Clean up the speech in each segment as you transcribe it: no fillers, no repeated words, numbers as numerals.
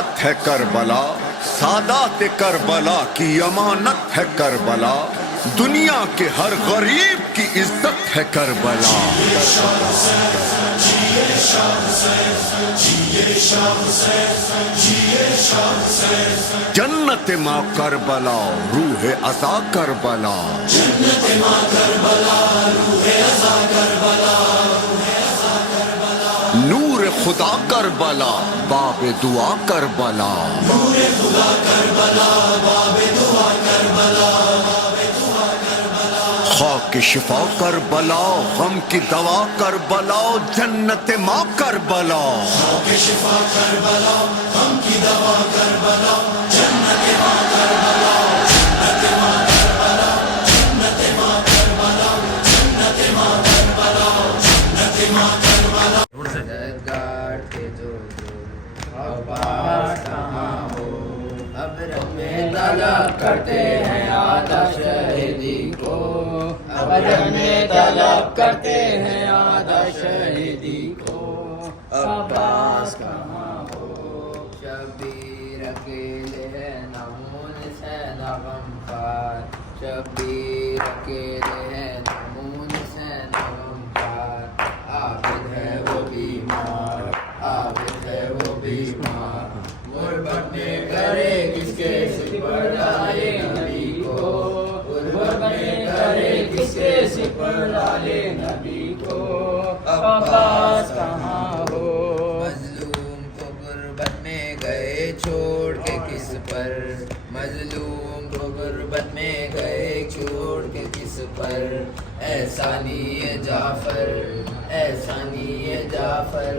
امانت ہے کربلا، سادات کربلا کی امانت ہے کربلا، دنیا کے ہر غریب کی عزت ہے کربلا۔ جنت ماں کربلا روح ازا کربلا، نور خدا کربلا باب دعا کربلا، خاک شفا کربلا غم کی دوا کربلا، جنت ماں کربلا، طلب کرتے ہیں آدھا شہیدی کو، ابد میں طلب کرتے ہیں آدھا شہیدی کو، عباس کہاں ہو؟ شبیر اکیلے ہے نمون سے نہ غمخوار، شبیر اکیلے ہے نمون سے نہ غمخوار، عابد ہے وہ بیمار، عابد ہے وہ بیمار، غربت میں کرے کس کے سپر ڈالے نبی کو، غربت میں کرے کس کے سپر ڈالے نبی کو، عباس کہاں ہو؟ مظلوم کو غربت میں گئے چھوڑ کے کس پر، مظلوم کو غربت میں گئے چھوڑ کے کس پر، احسانی جعفر، احسانی جعفر،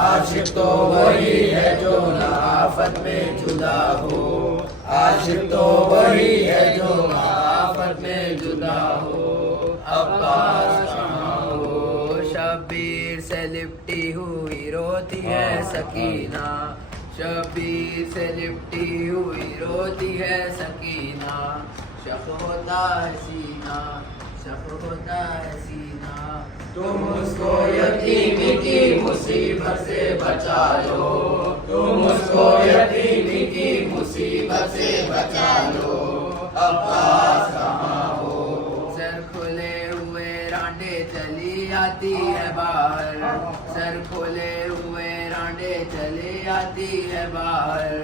عاشق تو وہی ہے جو نہ آفت میں جدا ہو، عاشق تو وہی ہے جو نہ آفت میں جدا ہو، عباس کہاں ہو؟ شبیر سے لپٹی ہوئی روتی ہے سکینہ، شبیر سے لپٹی ہوئی روتی ہے سکینہ، شق ہوتا ہے سینہ، شق ہوتا ہے سینہ، تم اس کو یتیمی کی مصیبت سے بچا لو، تم اس کو یتیمی کی مصیبت سے بچا لو، عباس کہاں ہو؟ سر کھلے ہوئے رانڈے چلی آتی ہے باہر، سر کھلے ہوئے رانڈے چلی آتی ہے باہر،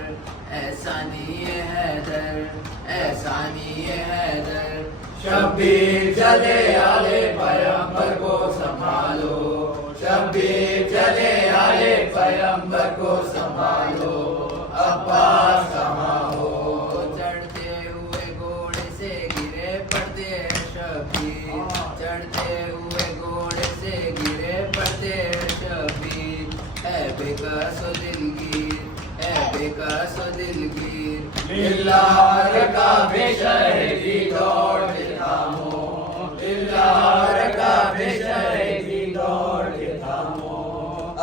احسانی حیدر، احسانی حیدر، شبیر چلے آلے پیغمبر کو سنبھالو، شبیر چلے آلے پیغمبر کو سنبھالو، عباس کہاں ہو؟ چڑھتے ہوئے گھوڑے سے گرے پڑتے ہیں شبیر، چڑھتے ہوئے گھوڑے سے گرے پڑتے ہیں شبیر، اے بےکس و دلگیر، اے بےکس و دلگیر، للہ رکا بے شہیدی دوڑ کے تھامو، للہ رکا بے شہیدی دوڑ کے تھامو،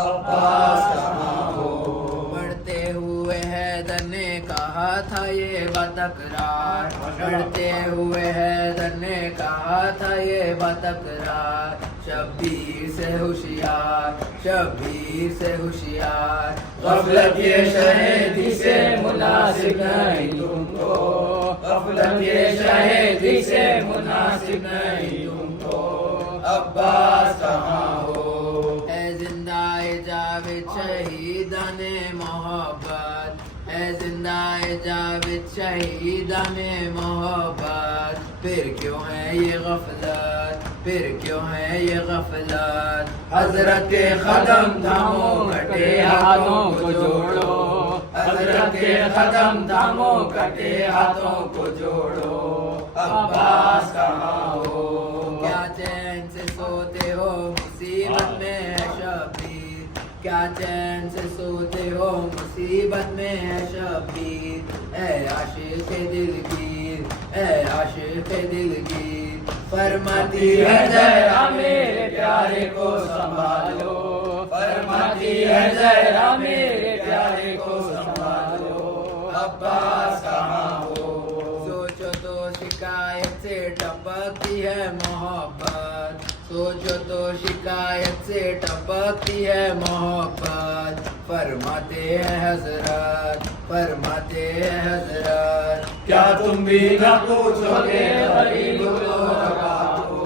عباس کہاں ہو؟ بڑھتے ہوئے حیدر نے کہا تھا یہ بتکرار، بڑھتے ہوئے حیدر نے کہا تھا یہ بتکرار، شبیر سے ہوشیار، شبیر سے ہوشیار، غفلت یہ شہیدی سے مناسب نہیں تم کو، غفلت یہ شہیدی سے مناسب نہیں تم کو، عباس کہاں ہو؟ اے زندہ جاوید شہیدان محبت، اے زندہ جاوید شہیدان محبت، پھر کیوں ہے یہ غفلت، پھر کیوں ہے یہ غفلت، حضرت کے قدم تھامو کٹے ہاتھوں کو جوڑو، حضرت کے قدم تھامو کٹے ہاتھوں کو جوڑو، عباس کہاں ہو؟ کیا چین سے سوتے ہو مصیبت میں ہے شبیر، کیا چین سے سوتے ہو مصیبت میں ہے شبیر، اے عاشق دلگیر، اے عاشق دلگیر، فرماتی ہے زہرا میرے پیارے کو سنبھالو، فرماتی ہے زہرا میرے پیارے کو سنبھالو، عباس کہاں ہو؟ سوچو تو شکایت سے ٹپکتی ہے محبت، سوچو تو شکایت سے ٹپکتی ہے محبت، فرماتے ہیں حضرت، فرماتے ہیں حضرت کیا تم بھی نہ پوچھو گے غریب الغربا کو،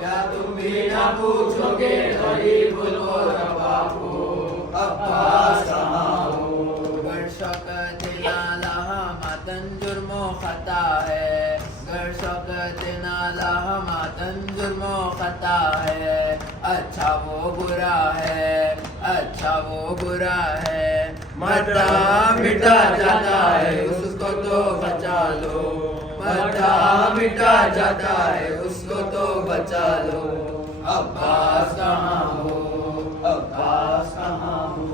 کیا تم بھی نہ پوچھو گے غریب الغربا کو، عباس کہاں ہو؟ گر شوکت نالہ ماتن جرم و خطا ہے، گر شوکت نالہ ماتن جرم و خطا ہے، اچھا وہ برا ہے، اچھا وہ برا ہے، مٹا مٹا جاتا ہے اس کو تو بچا لو، مٹا مٹا جاتا ہے اس کو تو بچا لو، عباس کہاں ہو؟ عباس کہاں ہو؟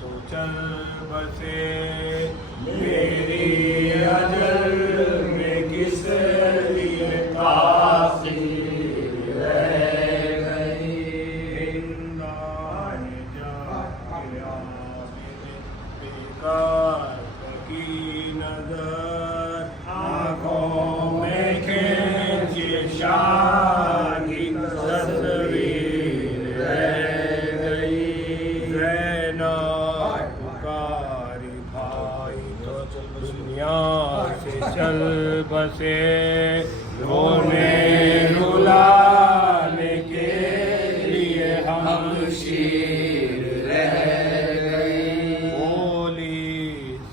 تو چل بسے میری اجل میں کس لیے تاثیر رہ گئی، زندان جایا بیکار کی نظر، آنکھوں میں کھینچے شاہ کی تصویر رہ گئی، پکاری بھائی تو دنیا سے چل بسے، رونے رلانے کے لیے ہم شیر رہ گئی، بولی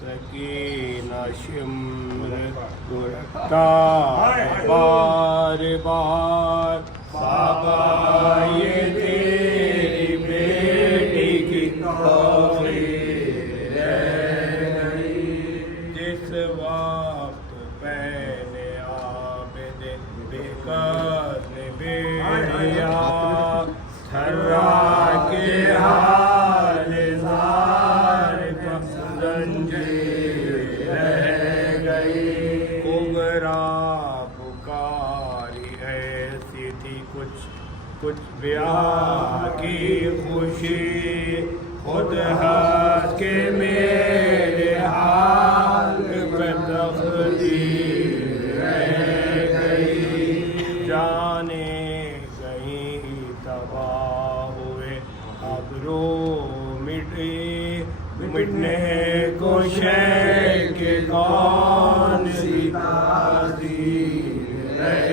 سکینہ شمر گرتا بار بار، بابا یہ تیری بیٹی کی توفیق رہ گئی، جس وقت پہنے عابد بیکار نے بیڑیا، تھرا کے حال زار کا زنجیر رہ گئی، کبرا پکاری ایسی تھی کچھ بیاہ کی خوشی، خود ہاتھ کے میرے حال پہ تقدیر رہ گئی، جانے کہیں تباہ ہوئے ابرو مٹی، مٹنے کو شے کے کون سی تاثیر رہ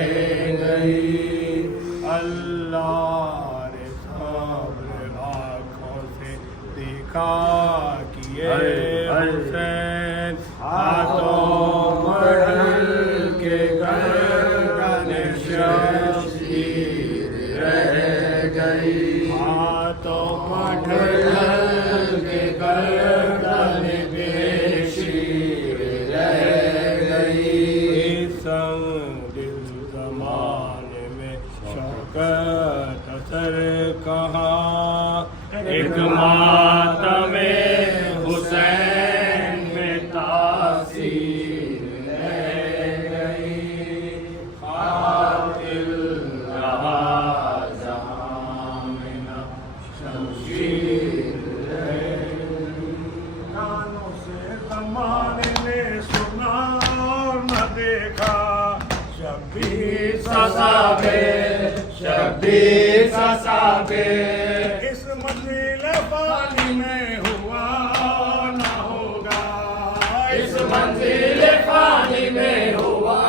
گئی، اللہ نے صبر آنکھوں سے دیکھا کہ یہ حسین ہاتھوں بڑھل کے گردن شمشیر رہ گئی، ہاتھوں بڑھل کے گردن بے شیر رہ گئی، سنگ دل زمانے میں شوکت اثر کہاں، ایک ماتم حسین میں تاثیر رہ گئی، قاتل رہا جہاں میں نہ شمشیر رہ گئی، کانوں سے زمانے نے سنا اور نہ دیکھا، شبیر شبیر اس منزل پانی میں ہوا نہ ہوگا، اس منزل پانی میں ہوا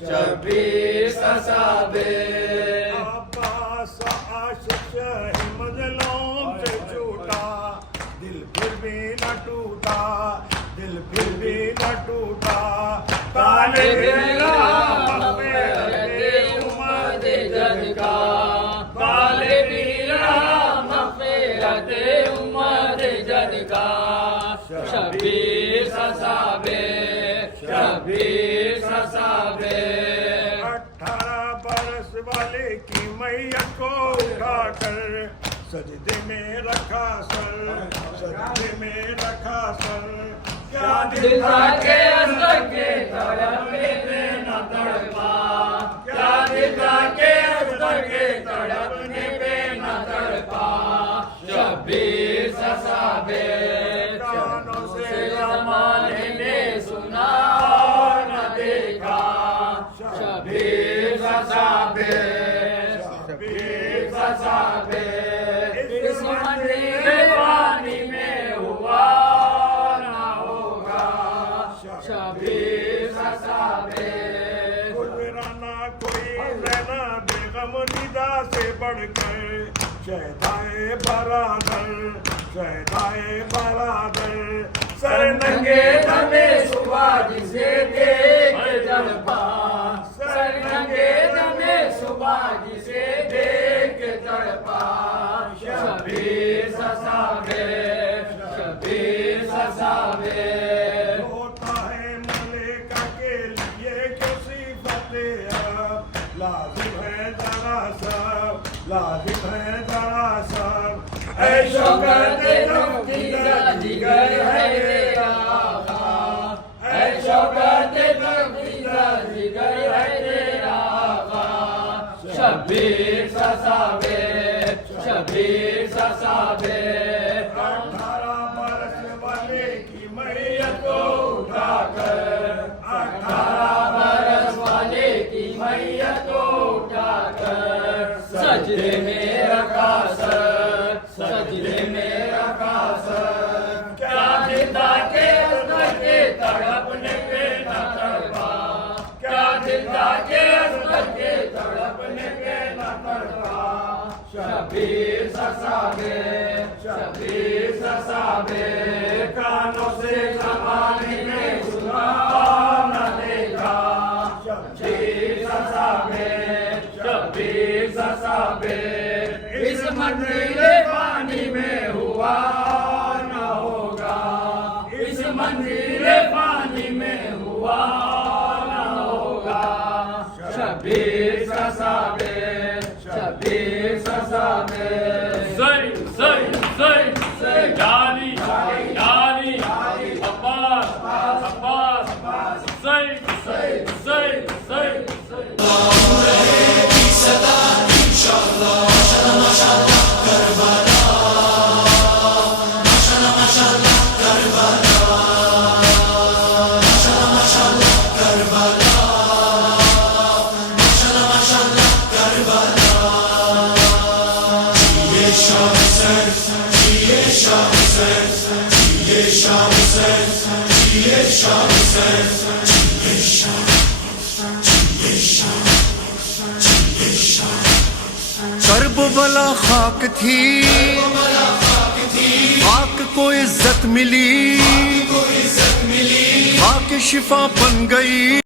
شبیر صابر عباس عاشق شہ مظلوم سے چھوٹا دل پھر بھی نہ ٹوٹا دل پھر بھی نہ ٹوٹا طالب علم امت جد کا طالب علم مغفرت امت جد کا شبیر صابر شبیر صابر 18 برس والے کی میت کو اٹھا کر سجدے میں رکھا سر سجدے میں رکھا سر کیا دل تھا کہ اصغر کے تڑپنے پہ نہ تڑپا کیا دل تھا کہ اصغر کے تڑپنے پہ نہ تڑپا شبیر صابر کانوں سے زمانے نے سنا اور نہ دیکھا شبیر صابر شبیر صابر اس منزل پانی میں ہوا نہ ہوگا شبیر صابر گزرانا کوئی رہنا بیگم ندا سے بڑھ کر شہدائے برادر شہدائے برادر سر ننگے دمے صبح جسے دیکھ کے تڑپا سر ننگے دمے صبح جسے دیکھ کے تڑپا شبیر صابر شبیر صابر ہوتا ہے ملکہ کے لیے جو صفت اب لازم ہے ذرا سب لازم ہے ذرا سب اے شوکت تفتیدہ جگر ہے تیرا آقا اے شوکت تفتیدہ جگر ہے تیرا آقا شبیر صابر شبیر صابر 18 برس والے کی میت کو اٹھا کر 18 برس والے کی میت کو اٹھا کر سجدے میں رکھا سر سجدے میں رکھا سر کیا دل تھا کہ اصغر کے تڑپنے پہ نہ تڑپا کیا دل تھا کہ اصغر کے تڑپنے پہ نہ تڑپا شبیر صابر شبیر صابر کانوں سے زمانے میں سنا اور نہ دیکھا شبیر صابر شبیر صابر اس منزل پانی میں ہوا نہ ہوگا اس منزل پانی میں ہوا نہ ہوگا شبیر صابر شبیر صابر زي جالي جالي عباس زي کربلا خاک تھی خاک کو عزت ملی خاک شفا بن گئی